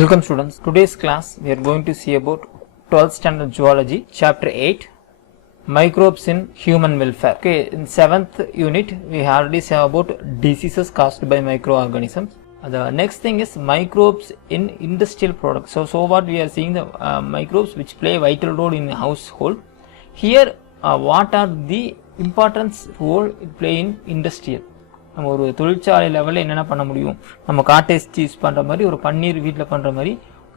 Welcome students. Today's class we are going to see about 12th standard zoology chapter 8 microbes in human welfare. Okay, in 7th unit we already saw about diseases caused by microorganisms. The next thing is microbes in industrial products. So what we are seeing the microbes which play a vital role in household. Here what are the importance role it play in industrial? நம்ம ஒரு தொழிற்சாலை லெவலில் என்னென்ன பண்ண முடியும், நம்ம cottage cheese பண்ணுற மாதிரி ஒரு பன்னீர் வீட்டில் பண்ணுற மாதிரி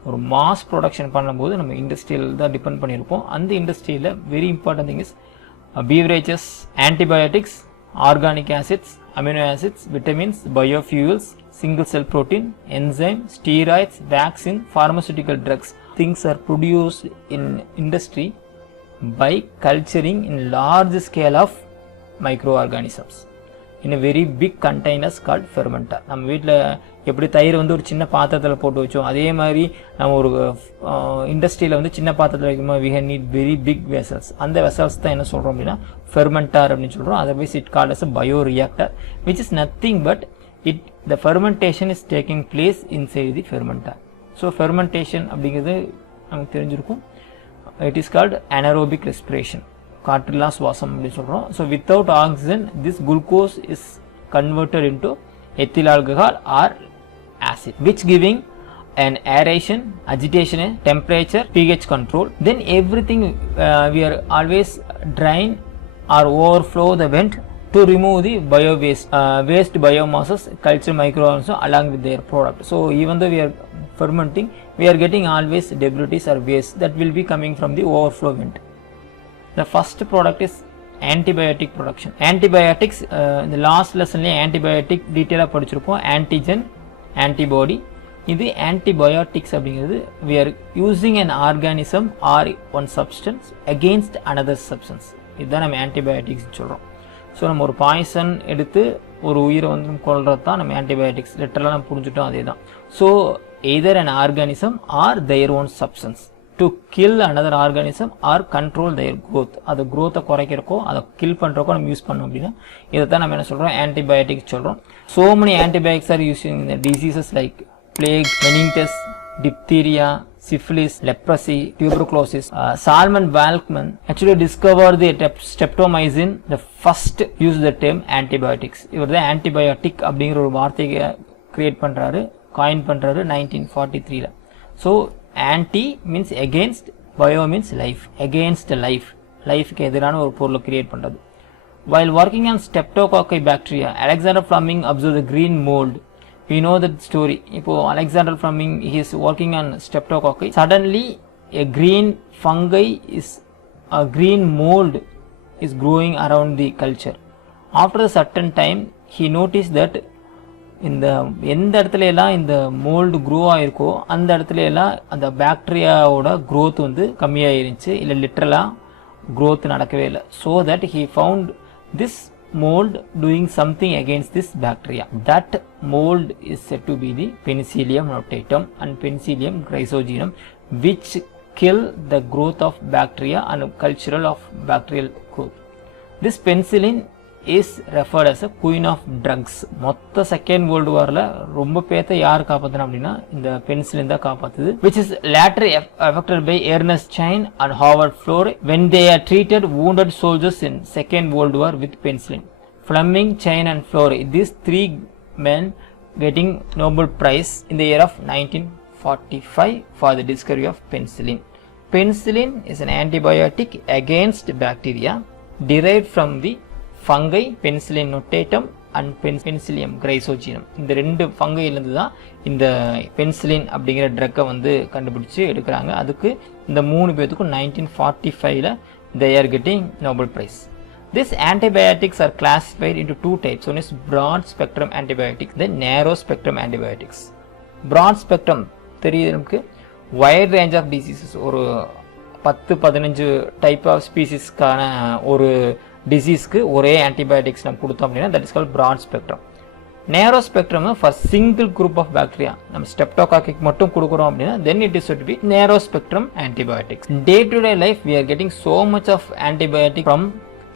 ஒரு மாஸ் ப்ரொடக்ஷன் பண்ணும்போது நம்ம இண்டஸ்ட்ரியல் தான் டிபெண்ட் பண்ணியிருப்போம். அந்த இண்டஸ்ட்ரியில் very important thing is beverages, antibiotics, organic acids, amino acids, vitamins, biofuels, single cell protein, enzyme, steroids, vaccine, pharmaceutical drugs. Things are produced in industry by culturing in large scale of microorganisms in a very big containers called fermenter. நம்ம வீட்டில் எப்படி தயிர் வந்து ஒரு சின்ன பாத்திரத்தில் போட்டு வச்சோம், அதே மாதிரி நம்ம ஒரு இண்டஸ்ட்ரியில் வந்து சின்ன பாத்திரத்தில் வைக்கும்போது we need very big vessels. அந்த வெசல்ஸ் தான் என்ன சொல்கிறோம் அப்படின்னா fermenter அப்படின்னு சொல்கிறோம். Otherwise it called as a bioreactor which is nothing but the fermentation is taking place inside the fermenter. So fermentation அப்படிங்கிறது நமக்கு தெரிஞ்சிருக்கும். It is called anaerobic respiration. காற்றில்லா சுவாசம் அப்படின்னு சொல்கிறோம். So without oxygen this glucose is converted into ethyl alcohol or acid which giving an aeration, agitation, temperature, pH control. Then everything we are always drain or overflow the vent to remove the bio waste, waste biomasses, culture microorganisms along with their product. So even though we are fermenting, we are getting always debris or waste that will be coming from the overflow vent. The first product is antibiotic production. Antibiotics in the last lesson antibiotic detail படிச்சிருப்போம். Antigen, antibody. இது antibiotics அப்படிங்கிறது we are using an organism or one substance against another substance. இதுதான் நம்ம antibiotics சொல்கிறோம். ஸோ நம்ம ஒரு பாய்சன் எடுத்து ஒரு உயிரை வந்து கொள்றது தான் நம்ம ஆன்டிபயோட்டிக்ஸ். லிட்டரலாக நம்ம புரிஞ்சுட்டோம் அதே தான். So either an organism or their own substance to kill another organism or control their growth. அது growth குறைக்கிறக்கோ அதை கில் பண்ணுறக்கோ நம்ம யூஸ் பண்ணோம் அப்படின்னா இதை தான் நம்ம என்ன சொல்கிறோம், ஆன்டிபயோட்டிக்ஸ் சொல்கிறோம். So many antibiotics are used in the diseases like plague, meningitis, diphtheria, syphilis, leprosy, tuberculosis. Salman Walkman actually discovered the streptomycin, the first used the term antibiotics. இவர் தான் antibiotic அப்படிங்கிற ஒரு வார்த்தையை கிரியேட் பண்ணுறாரு, காயின் பண்ணுறாரு 1943. So anti means against, bio means life, against life, லைஃப்க்கு எதிரான ஒரு பொருளை கிரியேட் பண்ணுறது. While working on streptococci bacteria, Alexander Fleming observed the green mold. We know that story. இப்போ Alexander Fleming he is working on streptococci. Suddenly a green fungi is a green mold is growing around the culture. After a certain time he noticed that இந்த எந்த இடத்துல எல்லாம் இந்த mould grow ஆகிருக்கோ அந்த இடத்துல எல்லாம் அந்த பாக்டீரியாவோட க்ரோத் வந்து கம்மியாயிருந்துச்சு, இல்லை லிட்ரலாக க்ரோத் நடக்கவே இல்லை. So that he found this mold doing something against this bacteria. That mold is said to be the Penicillium notatum and Penicillium chrysogenum, which kill the growth of bacteria and cultural of bacterial growth. This penicillin is referred as a queen of drugs. மொத்த second world வாரில் ரொம்ப பேர்த்த யார் காப்பாற்றினா அப்படின்னா இந்த பென்சிலின் தான் காப்பாற்றுது. which is later affected by Ernest Chain and Howard Florey when they are treated wounded soldiers in second world war with penicillin. Fleming, Chain and Florey, these three men getting Nobel Prize in the year of 1945 for the discovery of penicillin. Penicillin is an antibiotic against bacteria derived from the fungi Penicillium notatum and Penicillium chrysogenum. இந்த ரெண்டு ஃபங்கையிலேருந்து தான் இந்த பென்சிலின் அப்படிங்கிற ட்ரக்கை வந்து கண்டுபிடிச்சி எடுக்கிறாங்க. அதுக்கு இந்த மூணு பேர்த்துக்கும் 1945 they are getting Nobel Prize. These antibiotics are classified into two types. One is broad spectrum antibiotics, then narrow spectrum antibiotics. Broad spectrum தெரியுது நமக்கு, wide range of diseases, ஒரு 10-15 டைப் ஆஃப் ஸ்பீசிஸ்க்கான ஒரு டிசீஸ்க்கு ஒரே ஆன்டிபயோட்டிக்ஸ் நம்ம கொடுத்தோம் அப்படின்னா that is called broad spectrum. Narrow spectrum for single group of bacteria, நம்ம ஸ்டெப்டோகாக்கிக் மட்டும் கொடுக்குறோம் அப்படின்னா then it is to be narrow spectrum antibiotics. Day to day life we are getting so much of antibiotic from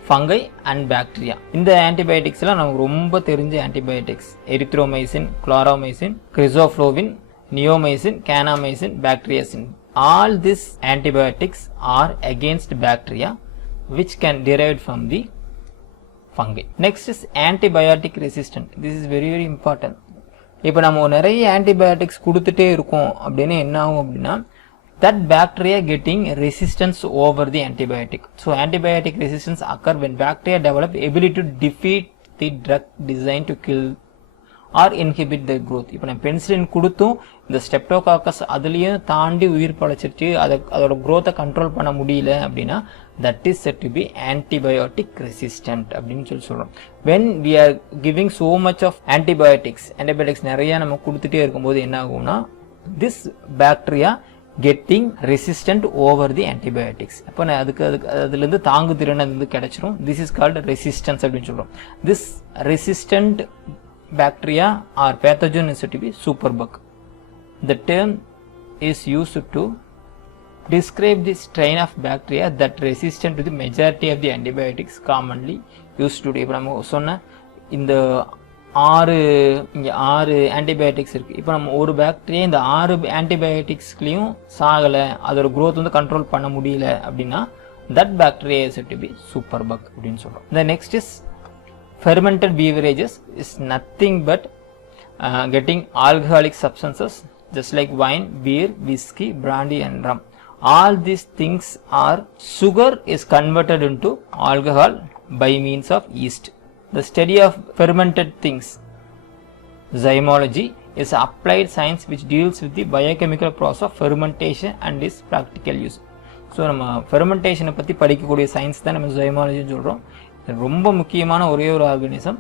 fungi and bacteria. இந்த ஆன்டிபயோட்டிக்ஸ்லாம் நமக்கு ரொம்ப தெரிஞ்ச antibiotics erythromycin, chloromycin, griseofulvin, neomycin, kanamycin, bacteriacin. All these antibiotics are against bacteria which can derive from the fungi. Next is antibiotic resistant. This is very very important. இப்போ நம்ம நிறைய ஆன்டிபயோட்டிக்ஸ் கொடுத்துட்டே இருக்கோம் அப்படின்னு என்ன ஆகும் அப்படின்னா that bacteria getting resistance over the antibiotic. So antibiotic resistance occur when bacteria develop ability to defeat the drug designed to kill or inhibit the growth. இப்போ நம்ம பென்சிலின் கொடுத்தும் இந்த ஸ்ட்ரெப்டோகாக்கஸ் அதுலேயும் தாண்டி உயிர் படைச்சிட்டு அதோட growth கண்ட்ரோல் பண்ண முடியல அப்படின்னா that is said to be antibiotic resistant அப்படின்னு சொல்கிறோம். when we are giving so much of antibiotics நிறைய நம்ம கொடுத்துட்டே இருக்கும்போது என்ன ஆகும்னா this bacteria getting resistant over the antibiotics. அப்போ அதுலேருந்து தாங்கு திறன் அது கிடைச்சிரும். this is called resistance அப்படின்னு சொல்கிறோம். this resistant bacteria or pathogen is said to be superbug. The term is used to describe the strain of bacteria that resistant to the majority of the antibiotics commonly used today. இப்போ நம்ம சொன்ன இந்த ஆறு ஆன்டிபயோட்டிக்ஸ் இருக்குது. இப்போ நம்ம ஒரு பாக்டீரியா இந்த 6 ஆன்டிபயோட்டிக்ஸ்லையும் சாகலை, அதோட growth வந்து கண்ட்ரோல் பண்ண முடியல அப்படின்னா that bacteria is said to be superbug அப்படின்னு சொல்கிறோம். The next is fermented beverages is nothing but getting alcoholic substances just like wine, beer, whiskey, brandy and rum. All these things are sugar is converted into alcohol by means of yeast. The study of fermented things, zymology, is applied science which deals with the biochemical process of fermentation and its practical use. So நம்ம fermentation பற்றி படிக்கக்கூடிய சயின்ஸ் தான் நம்ம ஜைமாலஜின்னு சொல்கிறோம். ரொம்ப முக்கியமான ஒரே ஒரு organism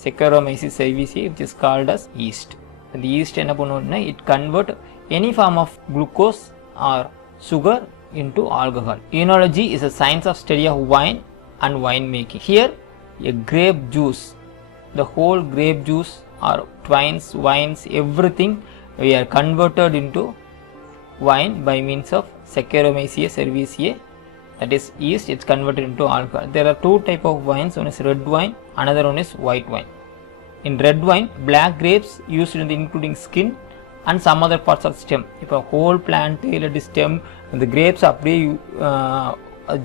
Saccharomyces cerevisiae which is called as yeast. இந்த yeast என்ன பண்ணுவோம்னா it convert any form of glucose or sugar into alcohol. Enology is a science of study of wine and wine making. Here a grape juice, the whole grape juice or wines, everything we are converted into wine by means of Saccharomyces cerevisiae, that is yeast. It's converted into alcohol. There are two type of wines, one is red wine, another one is white wine. In red wine, black grapes used in the including skin and some other parts of stem. If a whole plant இல்ல stem the grapes அப்படியே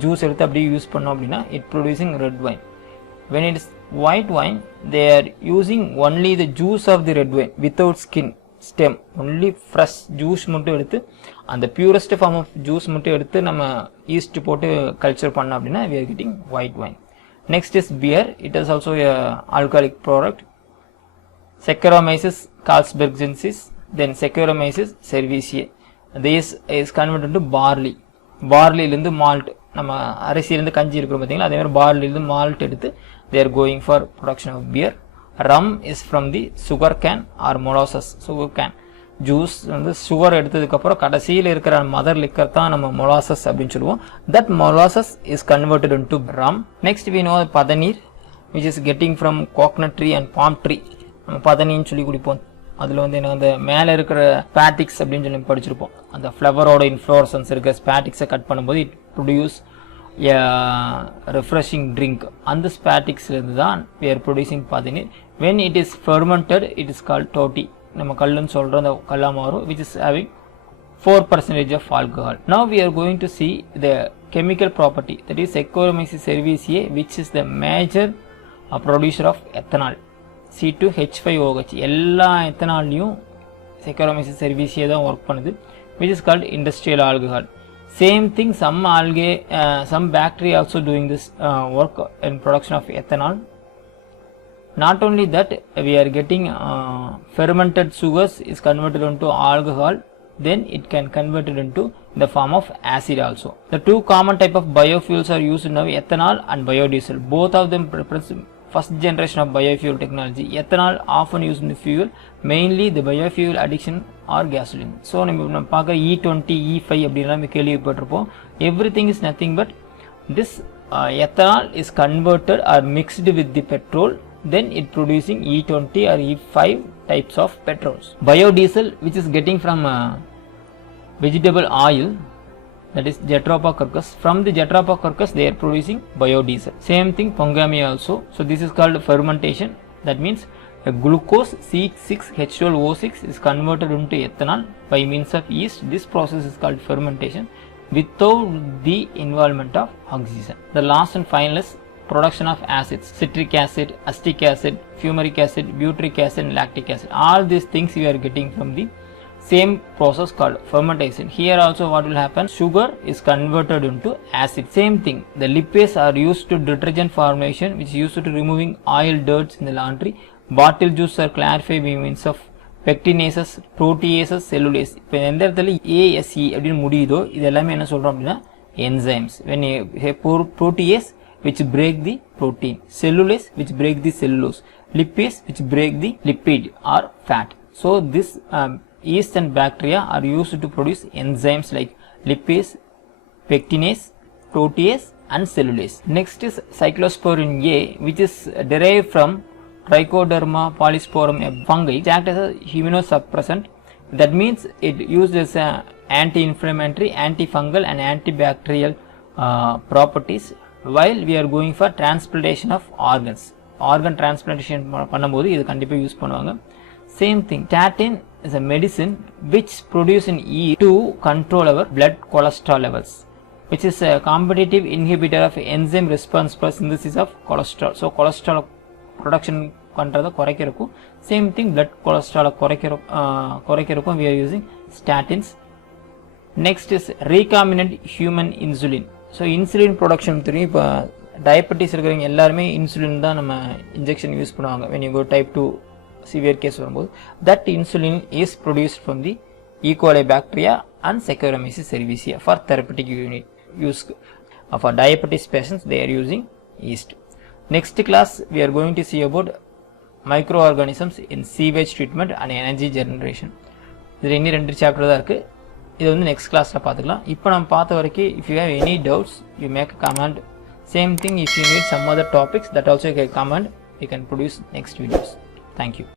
juice எடுத்து அப்படியே யூஸ் பண்ணோம் அப்படின்னா it producing red wine. When it is white wine, they are using only the juice of the red wine without skin, stem, only fresh juice மட்டும் எடுத்து அந்த purest form of juice மட்டும் எடுத்து நம்ம yeast போட்டு கல்ச்சர் பண்ணோம் அப்படின்னா we are getting white wine. Next is beer. It is also a alcoholic product. Saccharomyces carlsbergensis, then Saccharomyces cerevisiae. This is converted into barley. பார்லியிலிருந்து மால்ட், நம்ம அரிசியிலிருந்து கஞ்சி இருக்கிறோம் பார்த்தீங்களா, அதே மாதிரி பார்லியிலிருந்து மால்ட் எடுத்து they are going for production of beer. Rum is from the sugar cane or molasses. Sugar cane juice வந்து சுகர் எடுத்ததுக்கப்புறம் கடைசியில் இருக்கிற மதர் லிக்கர் தான் நம்ம மொலாசஸ் அப்படின்னு சொல்லுவோம். that molasses is converted into rum. Next we know பதநீர் which is getting from coconut tree and palm tree. நம்ம பதநீர்னு சொல்லி குடிப்போம். அதில் வந்து என்ன அந்த மேலே இருக்கிற ஸ்பாட்டிக்ஸ் அப்படின்னு சொல்லி படிச்சிருப்போம். அந்த ஃப்ளவரோட இன்ஃப்ளோரசன்ஸ் இருக்கிற ஸ்பாட்டிக்ஸை கட் பண்ணும்போது இட் ப்ரொடியூஸ் refreshing drink. அந்த ஸ்பாட்டிக்ஸ்லேருந்து தான் we are producing பதநீர். when it is fermented it is called toddy. நம்ம கல்லுன்னு சொல்கிற அந்த கல்லாமாறு which is having 4% of alcohol. Now we are going to see the chemical property, that is Saccharomyces cerevisiae, which is the major producer of ethanol, C2H5OH. எல்லா எத்தனால்லையும் Saccharomyces cerevisiae தான் ஒர்க் பண்ணுது, which is called industrial alcohol. Same thing, some bacteria also doing this work in production of ethanol. Not only that, we are getting fermented sugars is converted into alcohol, then it can convert it into the form of acid also. The two common type of biofuels are used now, ethanol and biodiesel. Both of them represent first generation of biofuel technology. Ethanol often used in the fuel, mainly the biofuel addition or gasoline. So நம்ம பார்க்க E20, E5 அப்படிலாம் நம்ம கேள்விப்பட்டிருப்போம். Everything is nothing but this ethanol is converted or mixed with the petrol, then it producing E20 or E5 types of petrols. Biodiesel, which is getting from vegetable oil, that is Jatropha carcass. From the Jatropha carcass they are producing biodiesel. Same thing Pongami also. So this is called fermentation. That means A glucose C6H12O6 is converted into ethanol by means of yeast. This process is called fermentation without the involvement of oxygen. The last and final is production of acids: citric acid, acetic acid, fumaric acid, butyric acid and lactic acid. All these things we are getting from the same process called fermentation. Here also what will happen, sugar is converted into acid. Same thing, the lipase are used to detergent formulation, which is used to removing oil dirts in the laundry. Bottle juice are clarified by means of pectinases, proteases, cellulase. இப்போ எந்த இடத்துல ASE அப்படின்னு முடியுதோ இது எல்லாமே என்ன சொல்றோம் அப்படின்னா enzymes. When you have protease which break the protein, cellulase which break the cellulose, lipase which break the lipid or fat. So this yeast and bacteria are used to produce enzymes like lipase, pectinase, protease and cellulase. Next is cyclosporin A, which is derived from Trichoderma polysporum, a fungi. It acts as a immunosuppressant. That means it used as anti-inflammatory, antifungal and antibacterial properties. While we are going for transplantation of organs, organ transplantation பண்ணும்போது இது கண்டிப்பா யூஸ் பண்ணுவாங்க. Same thing, statin is a medicine which produce in yeast to control our blood cholesterol levels, which is a competitive inhibitor of enzyme response for synthesis of cholesterol. So cholesterol production பண்றத குறைக்கிறதுக்கு, same thing blood cholesterol குறைக்கிறதுக்கு we are using statins. Next is recombinant human insulin. So insulin production தெரியும். இப்போ டயபெட்டிஸ் இருக்கிறவங்க எல்லாருமே இன்சுலின் தான் நம்ம injection use பண்ணுவாங்க. when you go type 2 severe case வரும்போது that insulin is produced from the E. coli bacteria and Saccharomyces cerevisiae for therapeutic use. For diabetes patients they are using yeast. Next class we are going to see about microorganisms in sewage treatment and energy generation. இதில் இன்னும் 2 சாப்டர் தான் இருக்குது. இது வந்து நெக்ஸ்ட் கிளாஸில் பார்த்துக்கலாம். இப்போ நம்ம பார்த்த வரைக்கும் if you have any doubts you make a comment. Same thing, if you need some other topics that also you can comment, you can produce next videos. Thank you.